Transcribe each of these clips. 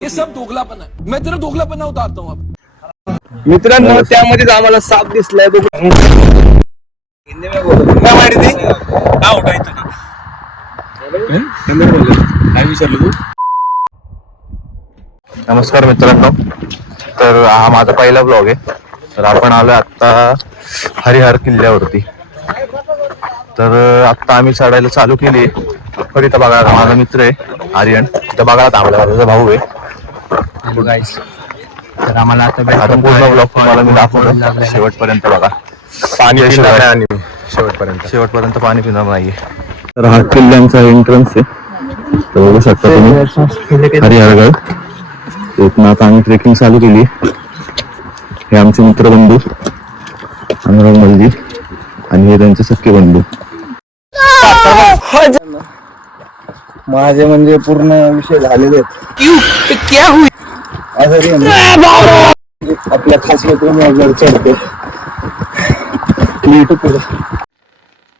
ये सब दोगलापन है मैं तेरा दोगलापना उतारता हूँ अब मित्रांनो त्यामध्येच आम्हाला साप दिसलाय. तो काय माहिती का उठायचं काय विचारलं तू? नमस्कार मित्रांनो. तर हा माझा पहिला ब्लॉग आहे. तर आपण आलो आत्ता हरिहर किल्ल्यावरती. तर आत्ता आम्ही चढायला चालू केली पण इथं बघा आता माझा मित्र आहे आर्यन. इथं बघा थांबला त्याचा भाऊ आहे. हॅलो गाईस तर आम्हाला आता आता पूर्ण ब्लॉग तुम्हाला मी दाखवतो. शेवटपर्यंत बघा. पाणी पिणार आणि शेवटपर्यंत? शेवटपर्यंत पाणी पिणार नाहीये. तर हा किल्ल्यांचा एंट्रन्स आहे. तर बघू शकता तुम्ही. हरिहरगड इथनं आता आम्ही ट्रेकिंग चालू केली. हे आमचे मित्रबंधू. अनुराग मल्ली आणि हे त्यांचे सख्खे बंधू. माझे म्हणजे पूर्ण विषय झालेले आहेत. आजारी. आपल्या खास मित्र चढतो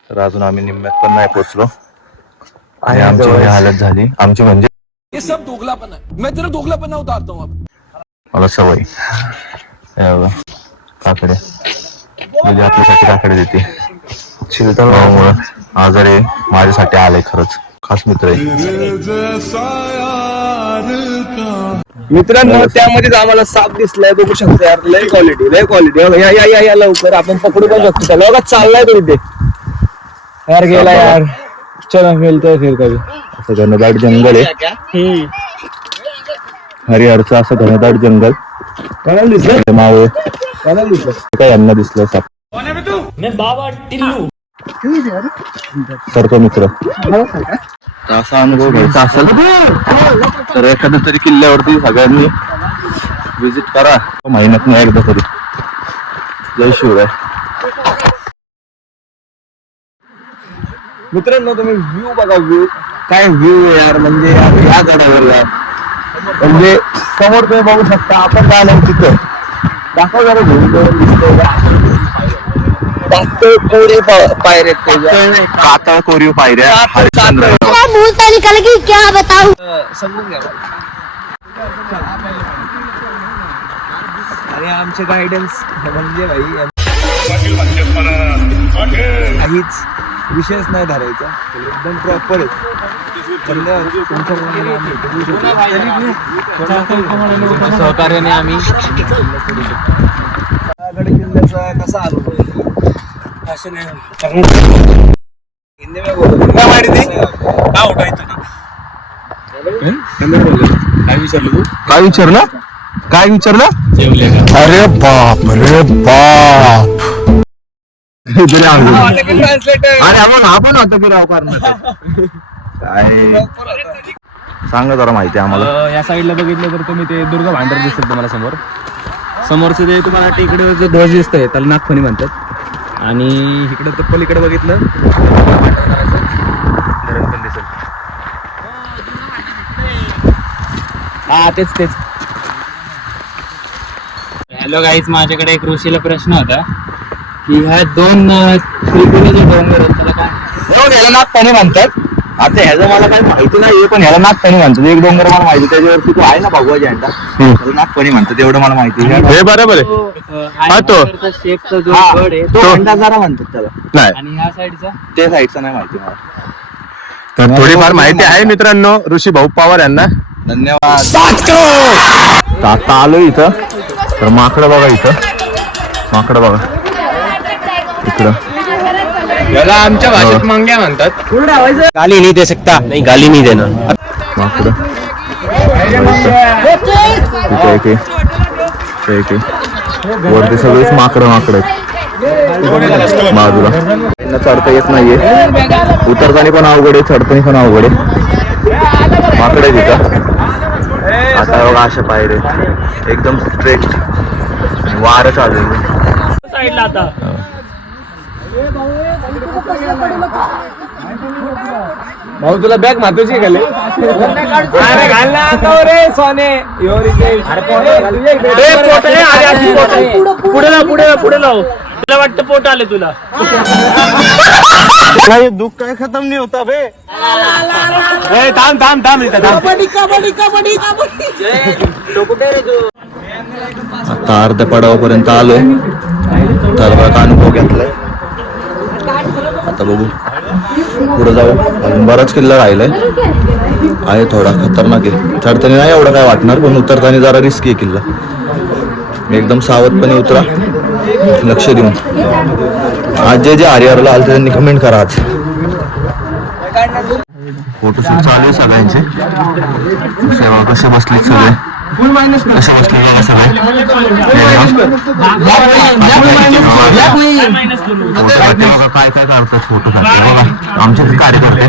तर अजून आम्ही निम्म्यात पण नाही पोहोचलो. आणि आमची ही हालत झाली. आमची म्हणजे ये सब दोगलापन है मैं तेरा दोगलापना उतारता हूँ अब मला सवय. हे बघा, काकडे. म्हणजे आपल्यासाठी काकडे देते. शिलतामुळे आजारी माझ्यासाठी आलंय खरंच. खास मित्र आहे. मित्रांनो त्यामध्येच आम्हाला साप दिसलाय. बघू शकतो यार लय क्वालिटी लय क्वालिटी या या या या लवकर. आपण पकडू पण शकतो त्याला. बघा चाललाय तो. इथे यार गेला यार. चलो मिळतोय फिर कधी असं घनदाट जंगल आहे. हरिहरचं असं घनदाट जंगल. कोणाला दिसलं? मावळे. कोणाला दिसलं? काय यांना दिसलं साप. तर तो मित्र. तर असा अनुभव घ्यायचा असेल तर एखाद्या तरी किल्ल्यावरती सगळ्यांनी विजिट करा. महिन्यात नाही एकदा तरी. जय शिवराय. मित्रांनो तुम्ही व्ह्यू बघा व्ह्यू काय व्ह्यू आहे यार? म्हणजे यार या गडावर यार म्हणजे समोर तुम्ही बघू शकता आपण जाणार तिथं. दाखव जरा घेऊन जाऊन दिसतंय का? पातळ कोरे पा- पायऱ्या आहेत त्याच्या. कातळ कोरीव पायऱ्या हरिश्चंद्र क्या भूलता निकल गई क्या बताऊं अं, समजून घ्या मला. आणि आमचे गायडन्स म्हणजे भाई काहीच विषयच नाही धरायचा एकदम प्रॉपर आहे आम्ही बोलू शकतो. सहकार्याने आम्ही किल्ल्याचा कसा अनुभव आहे? हिंदी में बोलो. काय माहिती काय विचारलं तू? काय विचारलं? काय विचारलं? जेवले का? अरे बाप रे बाप. ट्रान्सलेटर अरे आपण आपण होतो की राव काय? सांगा जरा माहिती आम्हाला. अं, या साईडला बघितलं तर तुम्ही ते दुर्गा भांडार दिसत तुम्हाला समोर. समोरचं ते तुम्हाला टेकडीवर जो ध्वज दिसतंय त्याला नागफणी म्हणतात. आणि इकडं तर पलीकडे बघितलं. धरण पण दिसेल. हा तेच तेच. हॅलो गाईज माझ्याकडे एक ऋषीला प्रश्न होता की ह्या दोन अं, त्रिकोणी डोंगर त्याला काय हो, ह्याला नागपाणी म्हणतात. आता ह्याचं मला काही माहिती नाही पण ह्याला नागपाणी म्हणतात. एक डोंगर मला माहिती त्याच्यावरती तो आहे ना भगवा झेंडा. त्याला नागपाणी म्हणतात एवढं मला माहिती हे बरोबर अं, हा, तो. आयताकारचा शेपचा जो हा, गड आहे तो भंडारदरा म्हणतात त्याला. नाही. आणि ह्या साईडचा? ते साईडचं नाही माहिती मला. तर थोडीफार माहिती आहे मित्रांनो ऋषी भाऊ पवार यांना. धन्यवाद. तर आता आलो इथं. तर माकडं बघा इथं. माकडं बघा. इकडं. याला आमच्या भाषेत मंग्या म्हणतात. गाली नाही दे सकता. नाही गाली नाही देणार. माकडं इथं एक आहे. इथं एक आहे. वरती सगळीच माकडं माकडं आहेत. बाजूला. त्यांना चढता येत नाहीये. उतरताना पण अवघड आहे चढताना पण अवघड आहे. माकडं आहे तिथं आता बघा अशा पायरे एकदम स्ट्रेट वारं चालू आहे. साईडला आता. भाऊ तुला बॅग आहे खाली? अरे घाल ना आता रे सोने. पुढे लाव पुढे लाव पुढे लाव. तुला वाटतं पोट आले तुला. ये दुख काय खत्म नहीं होता बे ए, थांब थांब थांब इथं थांब. आता अर्ध्या पडावापर्यंत आलोय तर अनुभव घेतलाय. बघू. पुढे जाऊ. अजून बराच किल्ला राहिलाय. आहे थोडा. खतरनाक आहे. चढताना नाही एवढं काय वाटणार पण उतरताना जरा रिस्की आहे किल्ला. एकदम सावधपणे उतरा. लक्ष देऊन. आज जे जे हरिहरला आले त्यांनी कमेंट करा आज. फोटोशूट चालू आहे सगळ्यांचे. सेवा कसे बसले सगळे बघा काय काय करतात फोटोसाठी बघा आमचे कार्यकर्ते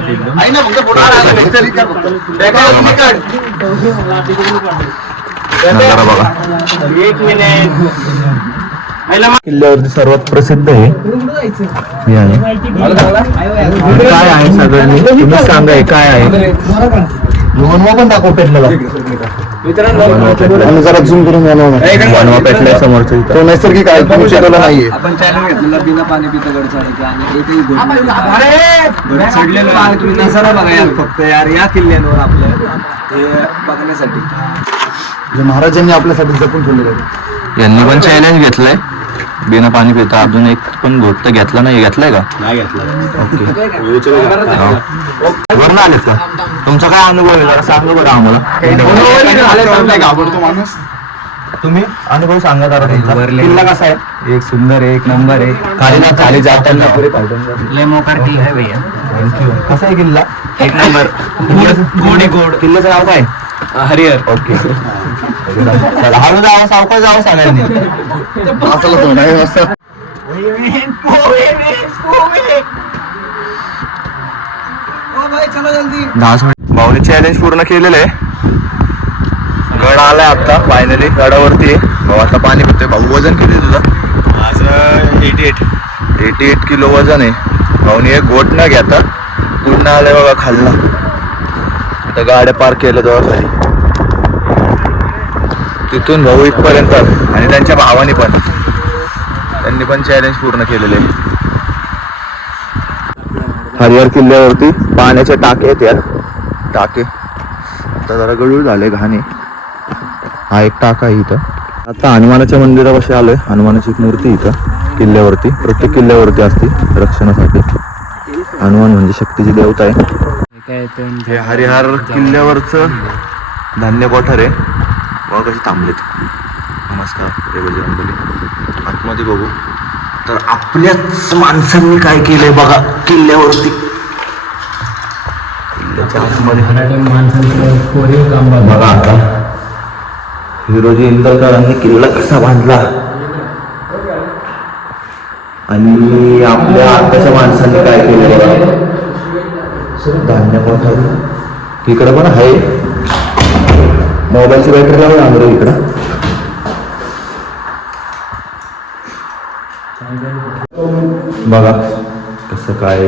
किल्ल्यावरती सर्वात प्रसिद्ध आहे हे काय आहे सगळ्यांनी तुम्ही सांगा हे काय आहे वनवा पण दाखव पेटलेला आणि जरा झूम करून पेटलाय इथं. तो नैसर्गिक आहे नाहीये. आपण चॅनल घेतलेला बिना पाणी पिता गड चढायचं आणि एकही गोष्ट गड चढलेलं आहे. तुम्ही नजारा बघा यार फक्त यार या किल्ल्यांवर आपल्या हे बघण्यासाठी. जे महाराजांनी आपल्यासाठी जपून ठेवलेलं आहे. यांनी पण चॅलेंज घेतलाय. बिना पाणी पिता अजून एक पण घोट तर घेतला नाही. घेतलाय का? नाही वरून आलेत का? तुमचा काय अनुभव आहे? जरा सांगा बरं आम्हाला? तुम्ही अनुभव सांगा जरा तुमचा. किल्ला कसा आहे? एक सुंदर आहे एक नंबर आहे. खाली खाली जाताना. पुरे लय मोकार किल्ला आहे भैया. कसा आहे किल्ला? एक नंबर. गोडी गोड. किल्ल्याचं नाव काय? हरिहर. ओके. हळू जावं सावकाश जावं सगळ्यांनी असं भाऊने चॅलेंज पूर्ण केलेलं. आहे गड आलाय आता फायनली गडावरती. भाऊ आता पाणी पितोय. भाऊ वजन किती तुझं? माझं eighty eight eighty eight kilo वजन आहे. भाऊने एक गोट न घेता पूर्ण आलाय बघा खाल्ला आता गाड्या पार्क केल्या जवळ खाली तिथून भाऊ इथपर्यंत आणि त्यांच्या भावाने पण. त्यांनी पण चॅलेंज पूर्ण केलेले. आहे हरिहर किल्ल्यावरती पाण्याचे टाके आहेत यार. टाके. आता जरा गळूळ झाले घाणे. हा एक टाका आहे इथं. आता हनुमानाच्या मंदिरापाशी आलोय. हनुमानाची एक मूर्ती इथं किल्ल्यावरती. प्रत्येक किल्ल्यावरती असते रक्षणासाठी. हनुमान म्हणजे शक्तीची देवता आहे? हे हरिहर किल्ल्यावरचं धान्य कोठार आहे. बघा थांबलेत नमस्कार रे बजरंगबली आतमध्ये बघू. तर आपल्याच माणसांनी काय केलंय बघा किल्ल्यावरती. किल्ल्याच्या आतमध्ये. बघा आता. हिरोजी इंदलकरांनी किल्ला कसा बांधला? आणि आपल्या आताच्या माणसांनी काय केलं बघा? धान्य कोणतं इकडं पण आहे. मोबाईलची बॅटरी लावून आणलं इकडं. बघा कसं काय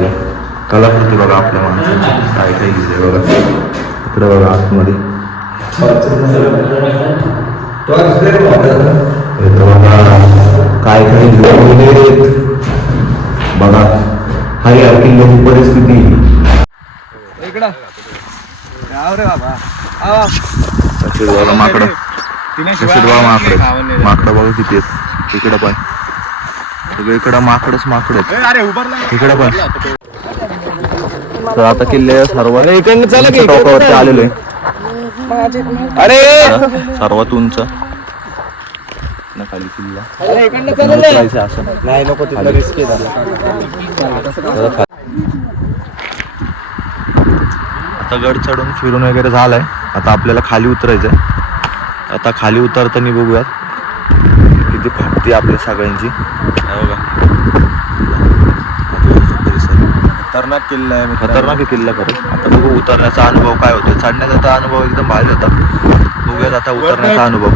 कलाकृती बघा आपल्या माणसाची. काय काय गेले बघा. इकडे बघा आतमध्ये. बघा. काय काय बघा. हरी किल्ल्याची परिस्थिती. इकडं. रे बाबा. बघा माकडं. तसेच बघा माकडं. माकडं बघा किती आहेत. इकडं पण. सगळीकडं माकडच माकड आहेत. इकडं पण. तर आता किल्ले सर्व टोकावरती आलेलो आहे. अरे! सर्वात उंच. खाली किल्ला. असं. नाही नको तिथलं रिस्क आता गड चढून फिरून वगैरे झालाय. आता आपल्याला खाली उतरायचंय. आता खाली उतरताना बघूयात किती फाटती आपल्या सगळ्यांची. हे खतरनाक किल्ला आहे खतरनाक आहे किल्ला खरंच आता बघू उतरण्याचा अनुभव काय होतो चढण्याचा तर अनुभव एकदम भारी होता. बघूयात आता उतरण्याचा अनुभव.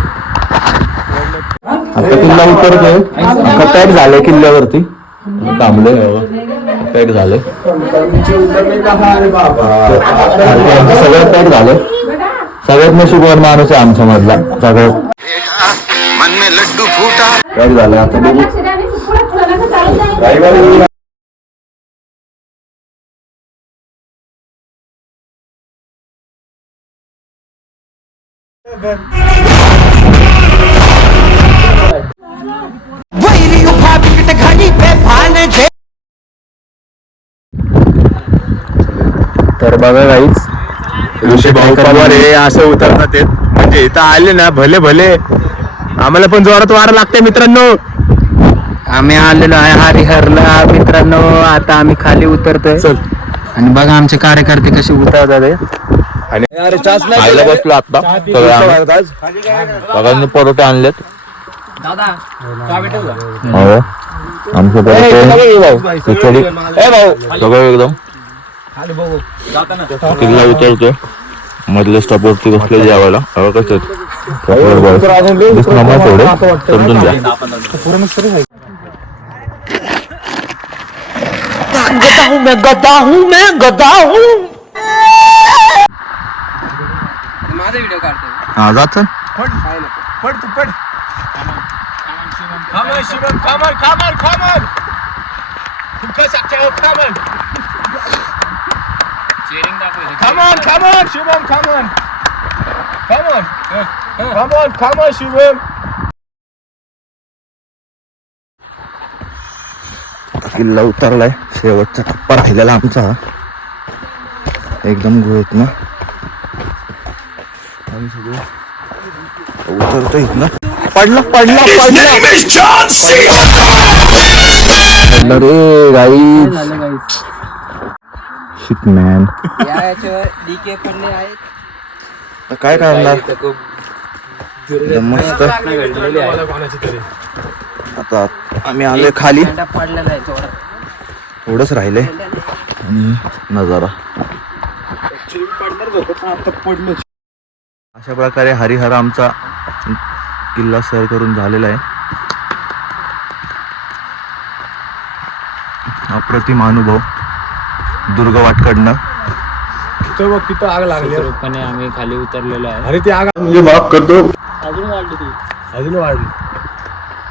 आता किल्ला उतरतोय. आता पॅक झालंय किल्ल्यावरती. थांबलोय पॅक झालंय. सगळं पॅक झालंय. सगळ्यात नशिबवर माणूस आहे आमच्या मधला. सगळ्यात. लड्डू फुटा झालं आता बघू. तर बघा गाईच ऋषी भाऊ पवार हे असं उतरतात म्हणजे इथं आले ना भले भले. आम्हाला पण जोरात वारा लागते मित्रांनो. आम्ही आलेलो आहे हरिहरला. मित्रांनो आता आम्ही खाली उतरतोय. चल. आणि बघा आमचे कार्यकर्ते कसे उतरतात हे. आणि खायला बसलो आता. सगळे आम्ही. सगळ्यांनी परोठे आणलेत. हो. आमचं खिचडी. सगळं एकदम. किल्ला उतरतोय. मधल्या स्टॉपवरती बसले जेवायला कसं थोडे समजून घ्या. हा जात. Come on, come on, Shubham, come on. Come on. Come on, come on, Shubham. किल्ला उतरलाय. शेवटचा टप्पा राहिलेला आमचा. एकदम गुहेत ना. आम्ही सगळे उतरतो इथनं. पडला पडला पडला. पडला रे गाई शिट मॅन काय करणार एकदम मस्त. आता आम्ही आलोय खाली. थोडंच राहिलंय. आणि नजारा. अशा प्रकारे हरिहर आमचा किल्ला सर करून झालेला आहे. अप्रतिम अनुभव. दुर्गवाटकडनं तिथं बघ तिथं आग लागली. सुखरूपपणे आम्ही खाली उतरलेलो आहे. अरे ती आग म्हणजे माफ करतो. अजून वाढली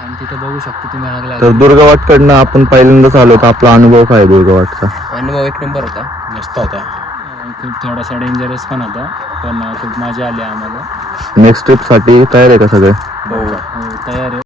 आणि तिथे बघू शकतो तुम्ही आग तर दुर्गवाटकडनं आपण पहिल्यांदाच आलो तर आपला अनुभव काय दुर्गवाटचा अनुभव एक नंबर होता. मस्त होता. खूप थोडासा डेंजरस पण होता. पण खूप मजा आली आम्हाला. नेक्स्ट ट्रिपसाठी तयार आहे का सगळे? हो तयार आहे.